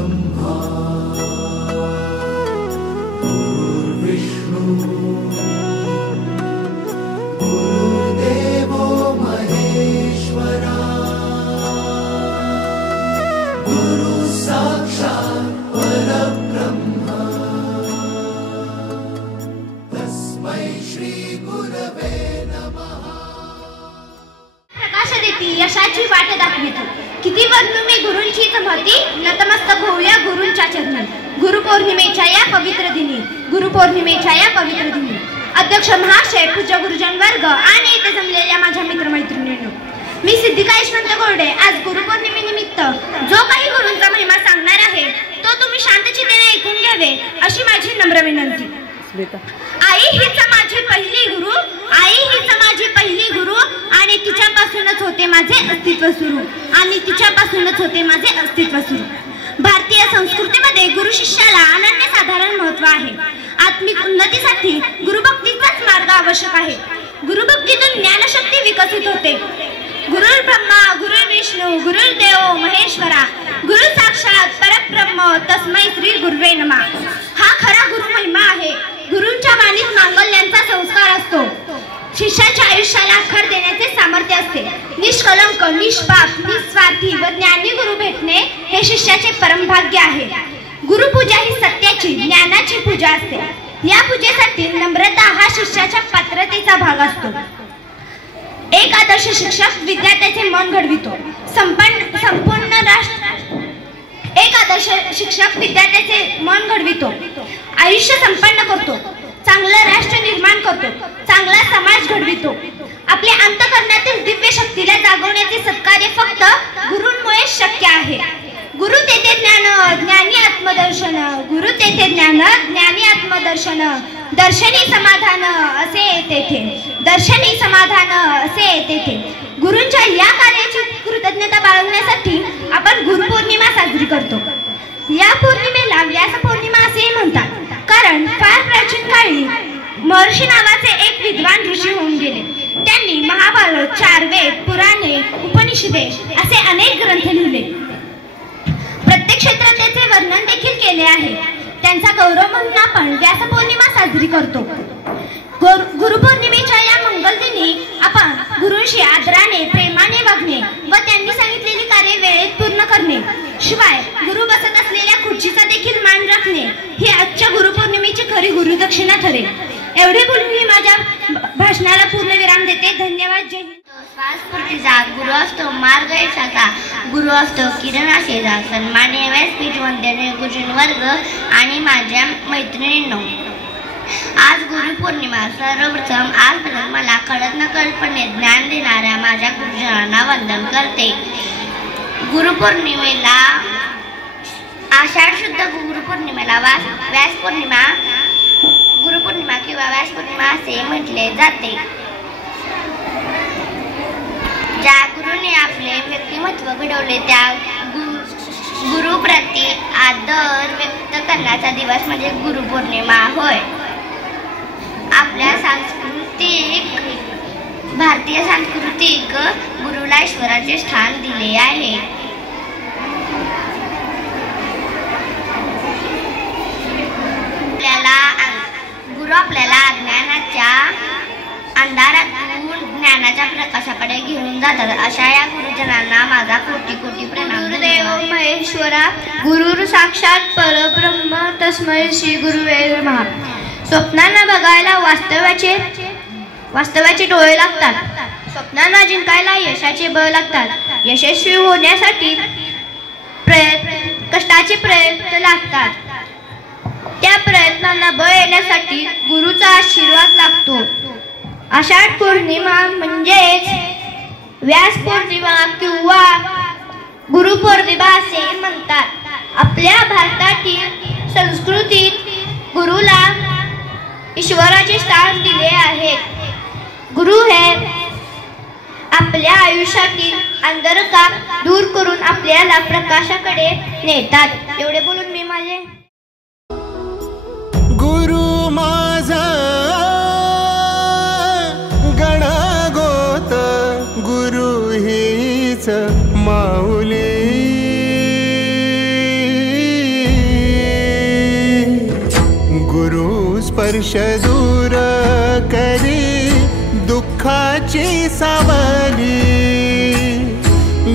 ब्रह्मा गुरुर्विष्णु गुरुर्देवो महेश्वरा गुरु साक्षात् परब्रह्म तस्मै श्री गुरवे नमः। प्रकाश देती यशाची वाट दाखवितो किती वर्णू मी गुरूंचीच महती नतमस्तक होऊया गुरूंच्या चरणी। गुरुपौर्णिमेच्या या पवित्र दिनी अध्यक्ष महाशय, पूज्य गुरुजन वर्ग आणि इथे जमलेल्या माझ्या मित्रमैत्रिणींनो, मी सिद्धिका यशवंत गोरडे आज गुरुपौर्णिमेनिमित्त जो काही गुरूंचा महिमा सांगणार आहे तो तुम्ही शांतचित्तेने ऐकून घ्यावे अशी माझी नम्र विनंती। आई हीच माझी पहिली गुरु आणि तिच्यापासूनच होते माझे अस्तित्व सुरू भारतीय संस्कृतीमध्ये गुरु शिष्याला अनन्यसाधारण महत्त्व आहे। आत्मिक उन्नतीसाठी गुरुभक्तीचाच मार्ग आवश्यक आहे। गुरुभक्तीतून ज्ञानशक्ती विकसित होते। गुरुर् ब्रह्मा गुरुर्विष्णू गुरुर्देवो महेश्वरा गुरु साक्षात परब्रह्म तस्मै श्री गुरवे नमः। हा खरा गुरु महिमा आहे। गुरूंच्या वाणीत मांगल्यांचा संस्कार असतो। शिष्याच्या आयुष्याला खर देण्याचे सामर्थ्य असते। निष्कलंक, निष्पाप, निस्वार्थी व ज्ञानी गुरु भेटणे हे शिष्याचे परम भाग्य आहे। गुरुपूजा ही सत्याची, ज्ञानाची पूजा असते। या पूजेसाठी नम्रता हा शिष्याच्या पात्रतेचा भाग असतो। एक आदर्श शिक्षक विद्यार्थ्याचे मन घडवितो। आयुष्य संपन्न करतो, चांगलं राष्ट्र निर्माण करतो, चांगला समाज घडवितो। आपल्या अंतःकरणातील दिव्य शक्तीला जागवण्याचे सत्कार्य फक्त गुरूंमुळे शक्य आहे। गुरु तेथे ज्ञान ज्ञानी आत्मदर्शन दर्शनी समाधान असे तेथे गुरूंच्या या कार्याची कृतज्ञता बाळगण्यासाठी आपण गुरुपौर्णिमा साजरी करतो। या पौर्णिमेला व्यास पौर्णिमा असेही म्हणतात, कारण फार प्राचीन काळी महर्षी नावाचे एक विद्वान ऋषी होऊन गेले। त्यांनी महाभारत, 4 वेद, पुराणे, उपनिषदे असे अनेक ग्रंथ लिहिले। प्रत्येक क्षेत्रात त्याचे वर्णन देखील केले आहे। त्यांचा गौरव म्हणून आपण व्यास पौर्णिमा साजरी करतो। गुरुपौर्णिमेच्या या मंगलदिनी आपण गुरूंशी आदराने, प्रेमाने वागणे व त्यांनी सांगितलेली कार्य वेळेत पूर्ण करणे, शिवाय गुरु बसत असलेल्या खुर्चीचा देखील मान राखणे ही आजच्या गुरुपौर्णिमेची खरी गुरुदक्षिणा ठरेल। एवढे बोलून मी माझ्या भाषणाला पूर्ण विराम देते। धन्यवाद। जय हिंद। स्वास्फूर्तीचा गुरु असतो मार्ग यशाचा, गुरु असतो किरण आशेचा। सन्माननीय व्यासपीठ, वंदनीय गुरुजन वर्ग आणि माझ्या मैत्रिणींनो, आज गुरुपौर्णिमा। सर्वप्रथम आजपर्यंत मला कळत नकळतपणे ज्ञान देणाऱ्या माझ्या गुरुजनांना वंदन करते। गुरुपौर्णिमेला आषाढ शुद्ध गुरुपौर्णिमेला गुरुपौर्णिमा किंवा व्यासपौर्णिमा असे म्हटले जाते। ज्या गुरुने आपले व्यक्तिमत्व घडवले त्या गुरुप्रती आदर व्यक्त करण्याचा दिवस म्हणजे गुरुपौर्णिमा होय। आपल्या भारतीय सांस्कृतिक गुरुला ईश्वराचे स्थान दिले आहे। गुरु आपल्याला अज्ञानाच्या अंधारातून ज्ञानाच्या प्रकाशाकडे घेऊन जातात। अशा या गुरुजनांना माझा कोटी कोटी प्रणाम। गुरुदेव महेश्वरा गुरुर साक्षात परब्रह्म तस्मै श्री गुरुवे नमः। स्वप्नांना बघायला वास्तवाचे डोळे लागतात। स्वप्नांना जिंकायला यशाचे बळ लागतात। यशस्वी होण्यासाठी कष्टाचे प्रयत्न लागतात। त्या प्रयत्नांना बळ येण्यासाठी गुरुचा आशीर्वाद लागतो। आषाढ पौर्णिमा म्हणजेच व्यास पौर्णिमा किंवा गुरुपौर्णिमा असे म्हणतात। आपल्या भारतातील संस्कृतीत गुरुला ईश्वराचे स्थान दिले आहे। गुरु हे आपल्या आयुष्यातील अंधकार दूर करून आपल्याला प्रकाशाकडे नेतात। एवढे बोलून मी माझे गुरु माझा गणगोत गुरु हीच माऊली वर्ष दूर करी दुःखाची सावली,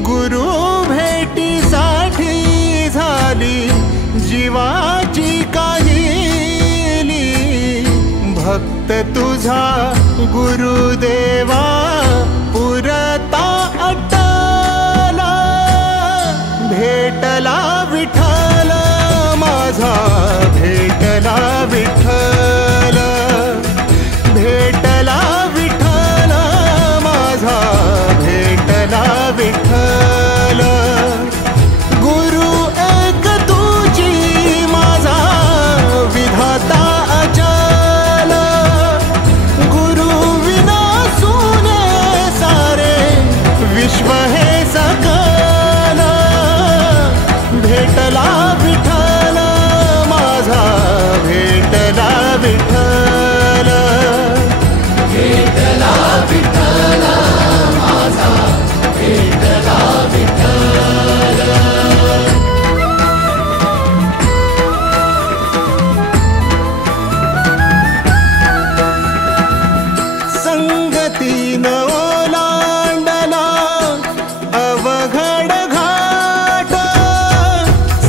गुरु भेटीसाठी झाली जीवाची काहिली। भक्त तुझा गुरुदेवा पुरता अटला, भेटला विठ्ठल माझा, भेटला विठ्ठल, भेटला विठ्ठल माझा, भेटला विठ्ठल। गुरु एक तुझी माझा विधाता अचल, गुरु विना सुने सारे विश्व हे सकल। भेटला विठ्ठल माझा, भेटला विठ्ठल, भेटला विठ्ठल माझा, भेटला विठ्ठल। संगतीन ओलांडला अवघड घाट,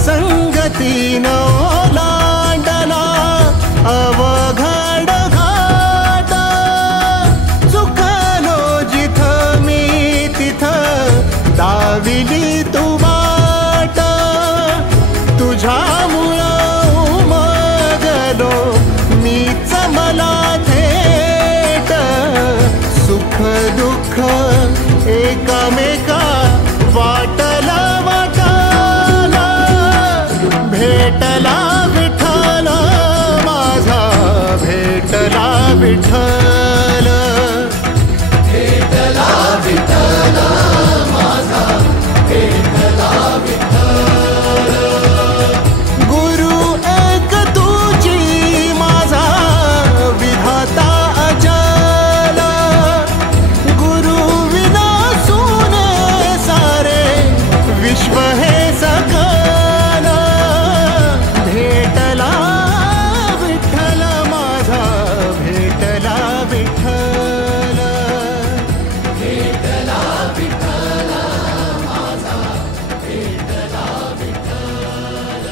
संगतीन ओलांडला अवघड घाट। चुकलो जिथं मी तिथं दाविली तू वाट, तुझ्यामुळं उमगलो मीच मला थेट। सुख दुःख एकामेका वाटला वाटाला, भेटला विठ्ठल माझा, भेटला विठ्ठल, भेटला विठ्ठल माझा, भेटला विठ्ठल। गुरु एक तुझी माझा विधाता अचल, गुरु विना सुने सारे विश्व हे सकल। भेटला विठ्ठल माझा, भेटला विठ्ठल, भेटला विठ्ठल माझा, भेटला विठ्ठल।